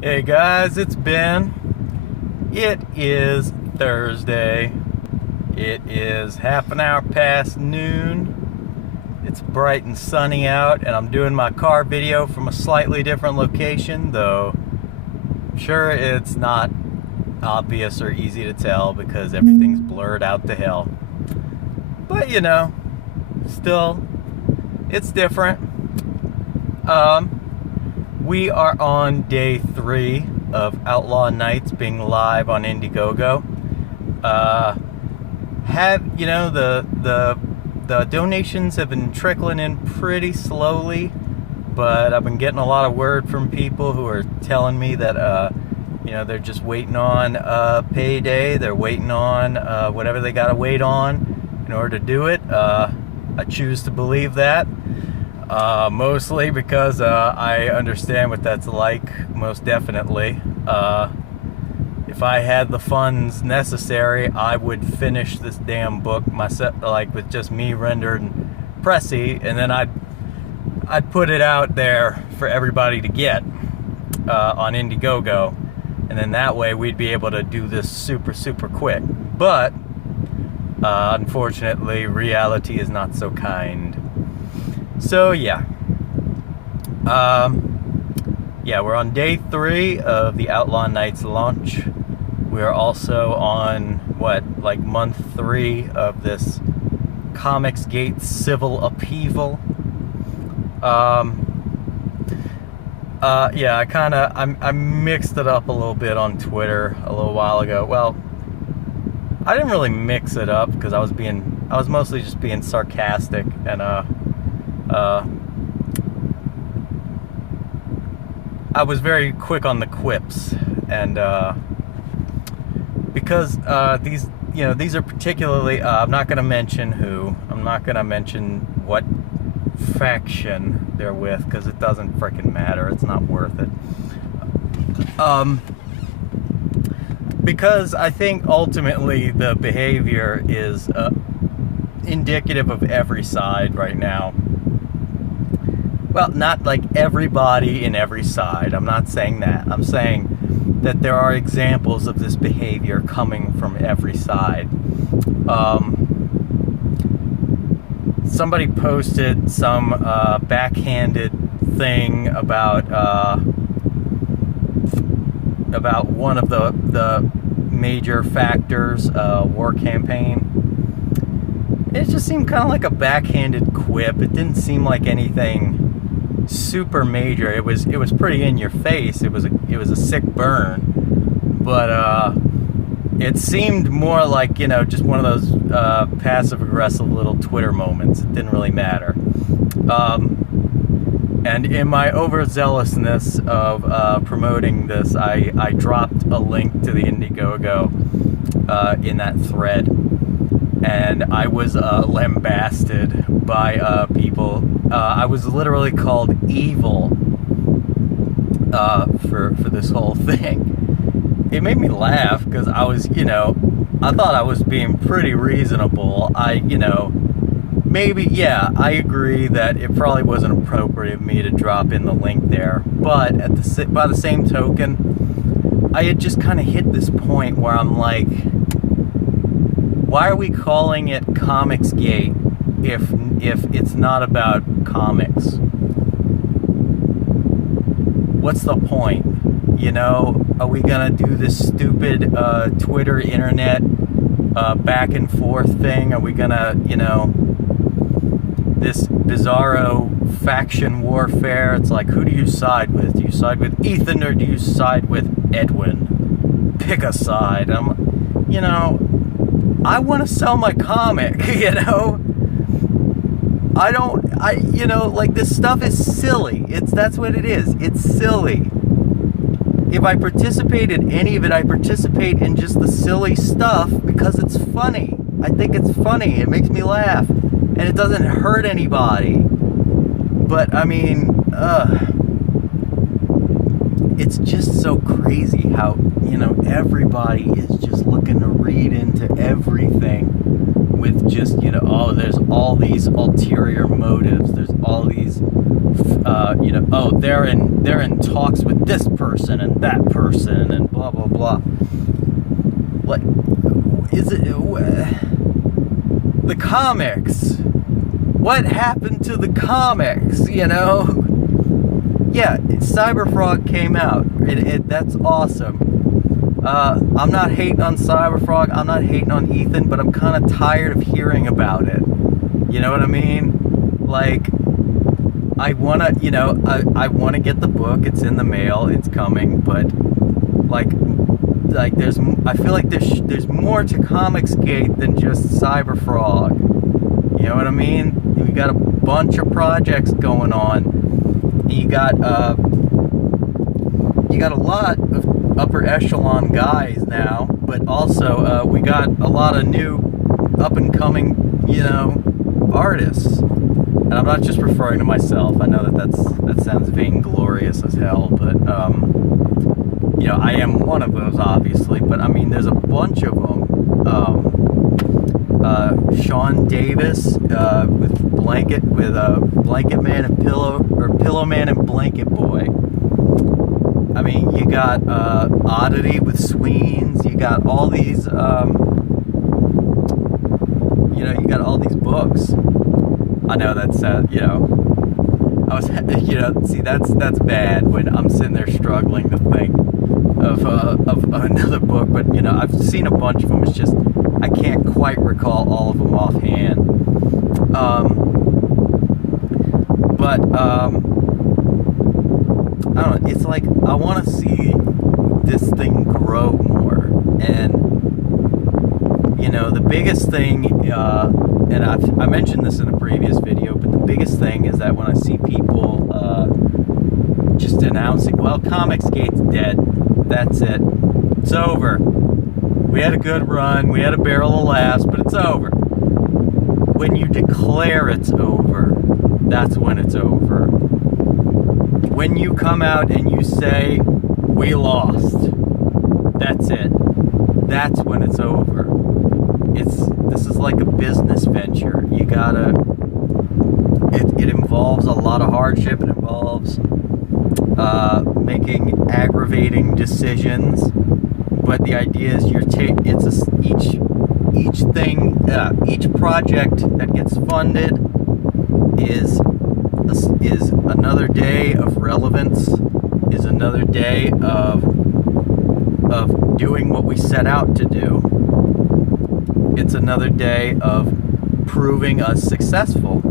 Hey guys, it's Ben. It is Thursday. It is half an hour past noon. It's bright and sunny out, and I'm doing my car video from a slightly different location, though I'm sure it's not obvious or easy to tell because everything's blurred out to hell. But still, it's different. We are on day 3 of Outlaw Nights being live on Indiegogo. The donations have been trickling in pretty slowly, but I've been getting a lot of word from people who are telling me that they're just waiting on payday. They're waiting on whatever they gotta wait on in order to do it. I choose to believe that. Mostly because I understand what that's like, most definitely. If I had the funds necessary, I would finish this damn book myself, like with just me rendered and Pressy, and then I'd put it out there for everybody to get on Indiegogo, and then that way we'd be able to do this super quick. But unfortunately, reality is not so kind. So yeah, we're on day 3 of the Outlaw Nights launch. We're also on month 3 of this Comicsgate civil upheaval. I mixed it up a little bit on Twitter a little while ago. Well, I didn't really mix it up because I was mostly just being sarcastic and I was very quick on the quips, and because these are particularly, I'm not going to mention who, I'm not going to mention what faction they're with, because it doesn't frickin' matter, it's not worth it. Because I think ultimately the behavior is indicative of every side right now. Well, not like everybody in every side. I'm not saying that. I'm saying that there are examples of this behavior coming from every side. Somebody posted some backhanded thing about one of the major factors, war campaign. It just seemed kind of like a backhanded quip. It didn't seem like anything super major. It was pretty in your face. It was a sick burn, but it seemed more like just one of those passive aggressive little Twitter moments. It didn't really matter. And in my overzealousness of promoting this, I dropped a link to the Indiegogo in that thread, and I was lambasted by people. I was literally called evil for this whole thing. It made me laugh because I was, I thought I was being pretty reasonable. Maybe, I agree that it probably wasn't appropriate of me to drop in the link there. But by the same token, I had just kind of hit this point where I'm like, why are we calling it Comicsgate if it's not about comics? What's the point? Are we gonna do this stupid Twitter internet back and forth thing? Are we gonna, this bizarro faction warfare? It's like, who do you side with? Do you side with Ethan or do you side with Edwin? Pick a side. I want to sell my comic, this stuff is silly. That's what it is. It's silly. If I participate in any of it, I participate in just the silly stuff because it's funny. I think it's funny. It makes me laugh. And it doesn't hurt anybody. But, it's just so crazy how, everybody is just looking to read into everything with just, there's all these ulterior motives. There's all these oh, they're in talks with this person and that person and blah blah blah. Like, is it the comics? What happened to the comics? Yeah, Cyberfrog came out. That's awesome. I'm not hating on Cyberfrog. I'm not hating on Ethan, but I'm kind of tired of hearing about it. You know what I mean? Like, I wanna get the book. It's in the mail. It's coming. But like I feel like there's more to Comicsgate than just Cyberfrog. You know what I mean? We got a bunch of projects going on. You got a lot of upper echelon guys now, but also we got a lot of new up and coming, artists. And I'm not just referring to myself. I know that sounds vainglorious as hell, but I am one of those, obviously. But I mean, there's a bunch of them. Sean Davis with Blanket Man and Pillow Man and Blanket Boy. I mean, you got Oddity with Sweens. You got all these, you got all these books. I know that's, I was, see, that's bad when I'm sitting there struggling to think of another book. But I've seen a bunch of them. It's just I can't quite recall all of them offhand. But I don't know. It's like I want to see this thing grow more, and the biggest thing, and I mentioned this in a previous video, but the biggest thing is that when I see people just announcing, well, Comicsgate's dead, that's it, it's over. We had a good run, we had a barrel of laughs, but it's over. When you declare it's over, that's when it's over. When you come out and you say, we lost, that's it. That's when it's over. This is like a business venture. You gotta, it involves a lot of hardship. It involves making aggravating decisions. But the idea is each project that gets funded is another day of relevance, is another day of doing what we set out to do. It's another day of proving us successful.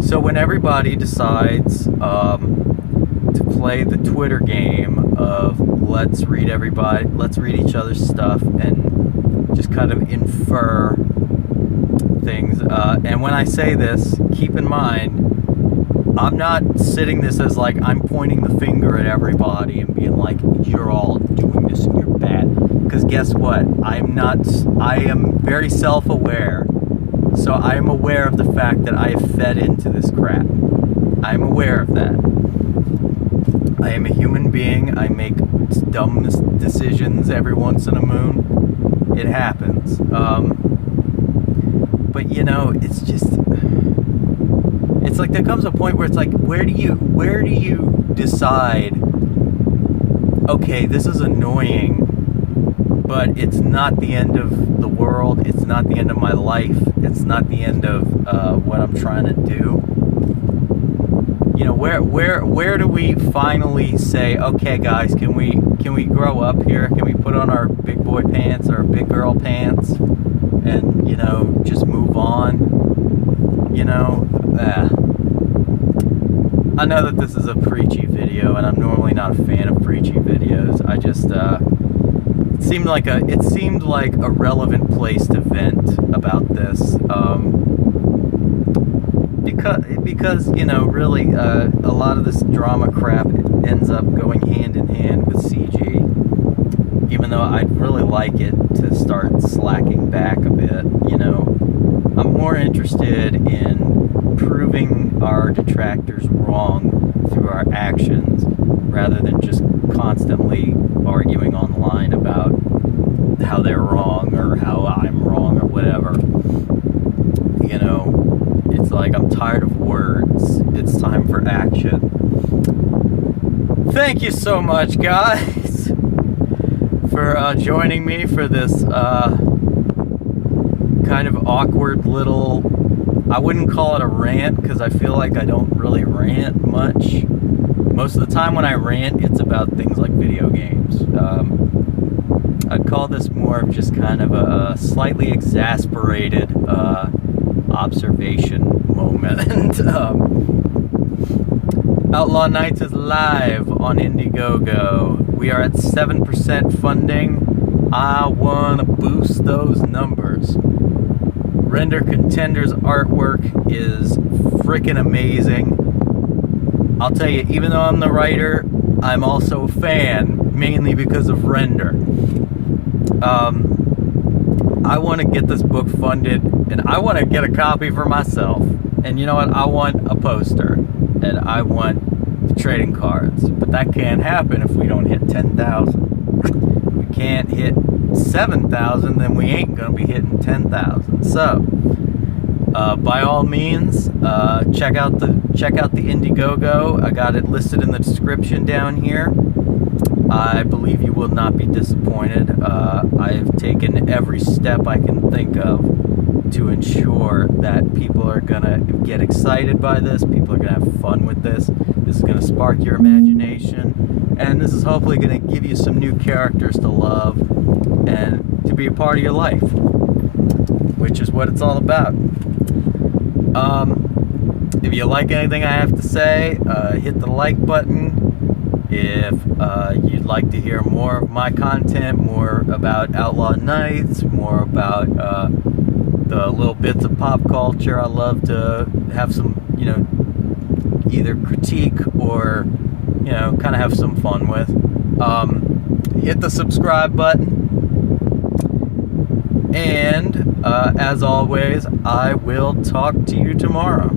So when everybody decides to play the Twitter game of let's read each other's stuff and just kind of infer things, and when I say this, keep in mind, I'm not sitting this as like I'm pointing the finger at everybody and being like, you're all doing this and you're bad. Because guess what? I am very self-aware. So I am aware of the fact that I have fed into this crap. I'm aware of that. I am a human being. I make dumb decisions every once in a moon. It happens. But it's just, it's like there comes a point where it's like, where do you decide, okay, this is annoying, but it's not the end of the world, it's not the end of my life, it's not the end of what I'm trying to do. Where do we finally say, okay guys, can we grow up here? Can we put on our big boy pants, our big girl pants, and just move on? I know that this is a preachy video, and I'm normally not a fan of preachy videos. I just it seemed like a relevant place to vent about this, because really a lot of this drama crap ends up going hand in hand with CG. Even though I'd really like it to start slacking back a bit, I'm more interested in proving our detractors wrong through our actions rather than just constantly arguing online about how they're wrong or how I'm wrong or whatever. It's like I'm tired of words. It's time for action. Thank you so much, guys, for joining me for this kind of awkward little, I wouldn't call it a rant because I feel like I don't really rant much. Most of the time when I rant, it's about things like video games. I'd call this more of just kind of a slightly exasperated observation moment. Outlaw Nights is live on Indiegogo. We are at 7% funding. I want to boost those numbers. Render Contender's artwork is freaking amazing. I'll tell you, even though I'm the writer, I'm also a fan, mainly because of Render. I want to get this book funded, and I want to get a copy for myself. And you know what? I want a poster, and I want the trading cards. But that can't happen if we don't hit 10,000. If we can't hit 7,000, then we ain't going to be hitting 10,000. So, by all means, check out the Indiegogo. I got it listed in the description down here. I believe you will not be disappointed. I have taken every step I can think of to ensure that people are gonna get excited by this. People are gonna have fun with this. This is gonna spark your imagination, and this is hopefully gonna give you some new characters to love and to be a part of your life, which is what it's all about. If you like anything I have to say, hit the like button. If you'd like to hear more of my content, more about Outlaw Nights, more about the little bits of pop culture I love to have some, either critique or, kind of have some fun with, hit the subscribe button. And as always, I will talk to you tomorrow.